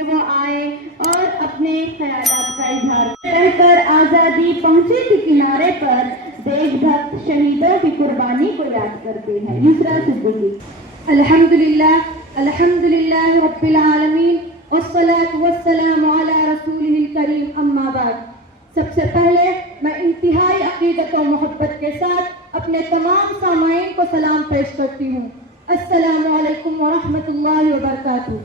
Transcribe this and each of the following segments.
کہ وہ آئے اور اپنے خیالات کا اظہار رہ کر آزادی پہنچے کے کنارے پر دیش بھکت شہیدوں کی قربانی کو یاد کرتے ہیں. یسریٰ صدیقی. الحمدللہ رب العالمین والصلاة والسلام علی رسولہ الکریم. اما بعد. سب سے پہلے میں انتہائی عقیدت و محبت کے ساتھ اپنے تمام سامعین کو سلام پیش کرتی ہوں. السلام علیکم ورحمۃ اللہ وبرکاتہ.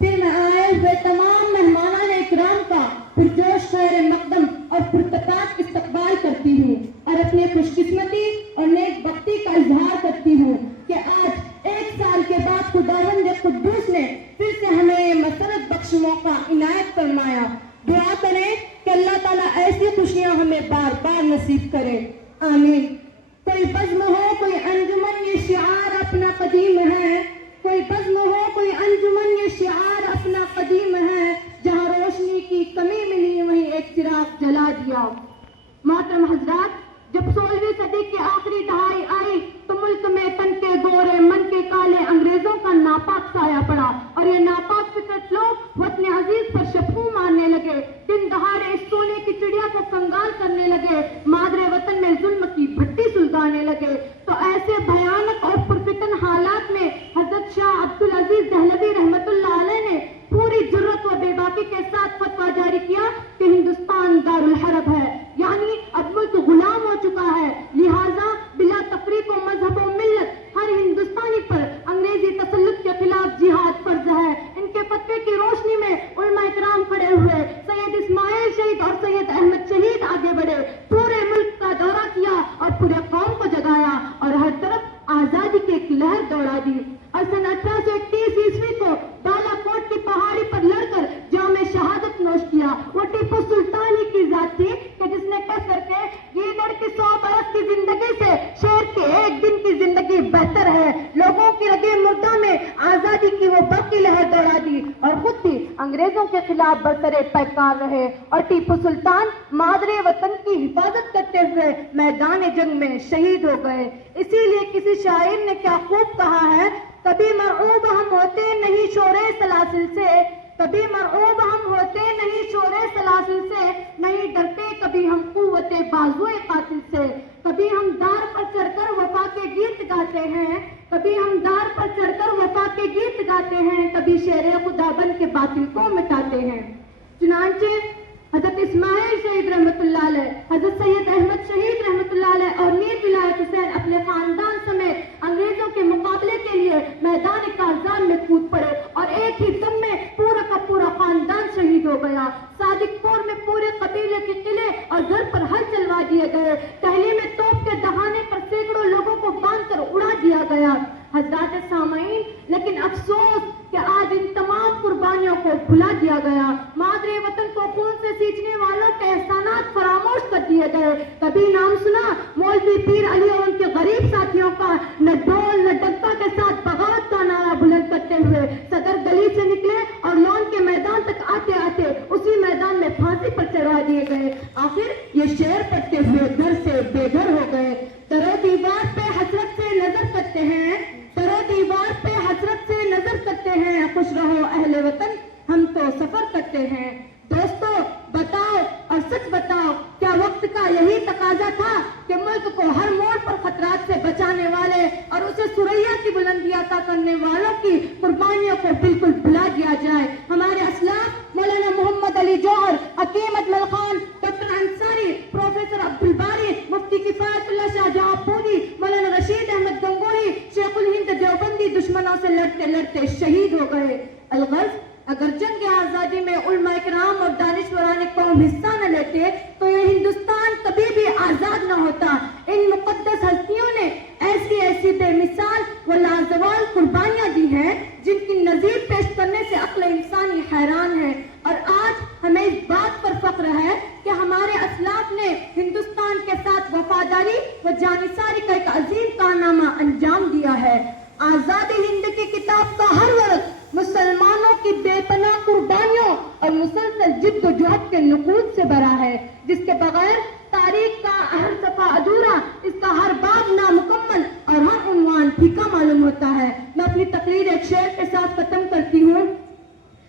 پھر میں آئے ہوئے تمام مہمانان اکرام کا پرجوش خیر مقدم اور پرتپاک استقبال کرتی ہوں اور اپنی خوش قسمتی اور نیک بختی کا اظہار کرتی ہوں کہ آج 1 سال کے بعد خداوند قدوس نے پھر سے ہمیں مسرت بخش موقع عنایت فرمایا. دعا کریں کہ اللہ تعالیٰ ایسی خوشیاں ہمیں بار بار نصیب کرے. آمین. کوئی بزم ہو کوئی انجمن یہ شعار اپنا قدیم ہے. کوئی بزم ہو کوئی انجمن یہ شعار اپنا قدیم ہے. جہاں روشنی کی کمی ملی وہیں ایک چراغ جلا دیا. محترم حضرات، جب 16ویں صدی کی آخری دہائی آئی تو ملک میں تن کے گورے من کے کالے انگریزوں کا ناپاک سایہ پڑا اور یہ ناپاک فطرت لوگ وطن عزیز پر شپوں مارنے لگے. دن دہاڑے اس سونے کی چڑیا کو کنگال کرنے لگے. مادر وطن میں ظلم کی بھٹی سلگانے لگے. تو ایسے بھیانک اور پرفتن حالات میں حضرت شاہ عبدالعزیز دہلوی رحمت اللہ علیہ نے پوری جرت و بے باکی کے ساتھ فتویٰ جاری کیا کہ ہندوستان دارالحرب ہے، یعنی اب ملک غلام ہو چکا ہے. لہٰذا بلا تفریق و مذہب و ملت ہر ہندوستانی پر انگریزی تسلط کے خلاف جہاد فرض ہے. ان کے فتوے کی روشنی میں علماء کرام کھڑے ہوئے. سید اسماعیل شہید اور سید احمد شہید آگے بڑھے، پورے ملک کا دورہ کیا اور پورے قوم کو جگایا اور ہر طرف آزادی کی ایک لہر دوڑا دی. اور سن 1831 عیسوی کو بالا کوٹ کی پہاڑی پر لڑ کر جام شہادت نوش کیا. وہ ٹیپو سلطان ہی کی ذات تھی کہ جس نے کہہ کر کے گیدڑ کی 100 برس کی زندگی سے شیر کے 1 دن کی زندگی بہتر ہے. لوگوں کی رگے مردہ میں آزادی کی وہ باقی لہر دوڑا دی اور خود بھی انگریزوں کے خلاف برسرے پیکار رہے. اور ٹیپو سلطان مادر وطن کی حفاظت کرتے ہوئے میدان جنگ میں شہید ہو گئے. اسی لیے کسی شاعر نے کیا خوب کہا ہے، کبھی مرعوب ہم ہوتے نہیں شورے سلاسل سے، کبھی مرعوب ہم ہوتے نہیں شورے سلاسل سے، نہیں ڈرتے کبھی ہم قوت بازوئے قاتل سے. کبھی ہم دار پر چڑھ کر وفا کے گیت گاتے ہیں، کبھی ہم دار پر چڑھ کر وفا کے گیت گاتے ہیں، کبھی شیر خدا بن کے باطل کو مٹاتے ہیں. چنانچہ حضرت اسماعیل شہید رحمت اللہ علیہ، حضرت سید احمد شہید رحمت اللہ علیہ اور میر ولایت حسین اپنے خاندان سمیت انگریزوں کے مقابلے کے لیے میدان کارزان میں کود پڑے اور ایک ہی دم میں پورا کا پورا خاندان شہید ہو گیا. صادق پور میں پورے قبیلے کے قلعے اور گھر پر ہل چلوا دیے گئے. دہلی میں توپ کے دہانے پر سینکڑوں لوگوں کو باندھ کر اڑا دیا گیا. حضرات سامعین، لیکن افسوس کہ آج ان تمام قربانیوں کو بھلا دیا گیا. مادر وطن کو خون سے سینچنے والوں کے احسانات فراموش کر دیے گئے. کبھی نام سنا مولوی پیر علی اور ان کے غریب ساتھیوں کا؟ نہ ڈول نہ ڈگا کے ساتھ بغاوت کا نعرہ بلند کرتے ہوئے صدر گلی سے نکلے اور لون کے میدان تک آتے آتے اسی میدان میں پھانسی پر چڑھا دیے گئے. آخر یہ شعر پڑھتے ہوئے گھر سے بے گھر ہو گئے. در و دیوار پہ حسرت سے نظر کرتے ہیں، در و دیوار پہ حسرت سے نظر کرتے ہیں، خوش رہو اہل وطن ہم تو سفر کرتے ہیں. دوستو بتاؤ اور سچ بتاؤ، کیا وقت کا یہی تقاضا تھا کہ ملک کو ہر موڑ پر خطرات سے بچانے والے اور اسے ثریا کی بلندی عطا کرنے والوں کی قربانیوں کو بالکل بھلا دیا جائے؟ ہمارے اسلاف مولانا محمد علی جوہر، حکیم اجمل خان، ڈاکٹر انصاری، پروفیسر عبدالباری، مفتی کفایت اللہ شاہ جہاں پوری، مولانا رشید احمد گنگوہی، شیخ الہند دیوبندی دشمنوں سے لڑتے لڑتے شہید ہو گئے. الغرض اگر جنگ آزادی میں علماء کرام اور دانشوران قوم حصہ نہ لیتے تو یہ ہندوستان کبھی بھی آزاد نہ ہوتا. ان مقدس ہستیوں نے ایسی ایسی بے مثال و لازوال قربانیاں دی ہیں جن کی نظیر پیش کرنے سے عقل انسانی حیران ہے. اور آج ہمیں اس بات پر فخر ہے کہ ہمارے اسلاف نے ہندوستان کے ساتھ وفاداری و جانثاری کا ایک عظیم کارنامہ انجام دیا ہے. آزاد ہند کی کتاب کا ہر ورق مسلمانوں کی بے پناہ قربانیوں اور مسلسل جد و جہد کے نقود سے بھرا ہے، جس کے بغیر تاریخ کا ہر صفحہ ادھورا، اس کا ہر باب نامکمل اور ہر عنوان پھیکا معلوم ہوتا ہے. میں اپنی تقریر ایک شعر کے ساتھ ختم کرتی ہوں.